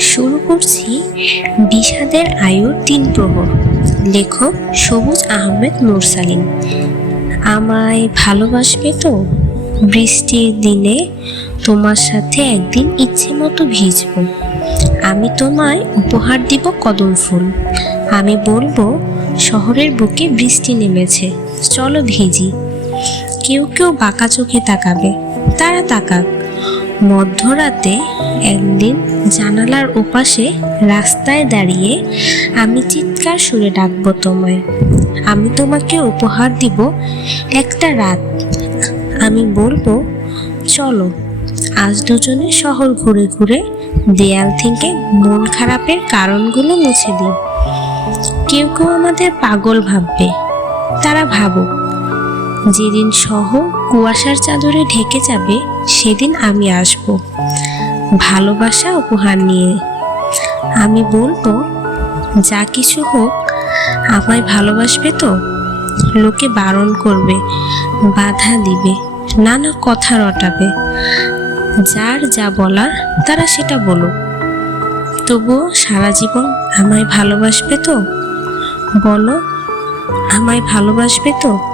শুরু করছি বিষাদের আয়ুর তিন প্রহর। লেখক সবুজ আহমেদ নুরসালিন আমায় ভালোবাসবে তো? বৃষ্টির দিনে তোমার সাথে একদিন ইচ্ছে মতো ভিজবো। আমি তোমায় উপহার দিব কদম ফুল। আমি বলব, শহরের বুকে বৃষ্টি নেমেছে। চলো ভিজি। কেউ কেউ বাঁকা চোখে তাকাবে। তারা তাকাক। মধ্যরাতে একদিন জানালার ওপাশে রাস্তায় দাঁড়িয়ে আমি চিৎকার সুরে ডাকবো তোমায়। আমি তোমাকে উপহার দিব একটা রাত। আমি বলব, চলো, আজ দুজনে শহর ঘুরে ঘুরে দেয়াল থেকে মন খারাপের কারণগুলো মুছে দিই। কেউ কেউ আমাদের পাগল ভাববে, তারা ভাবুক যেদিন শহর কুয়াশার চাদরে ঢেকে যাবে, সেদিন আমি আসব। ভালোবাসা উপহার নিয়ে। আমি বলব, যা কিছু হোক, আমায় ভালোবাসবে তো? লোকে বারণ করবে, বাধা দিবে, নানা কথা রটাবে। যার যা বলার, তারা সেটা বলুক। তবুও সারা জীবন আমায় ভালোবাসবে তো? বলো, আমায় ভালোবাসবে তো?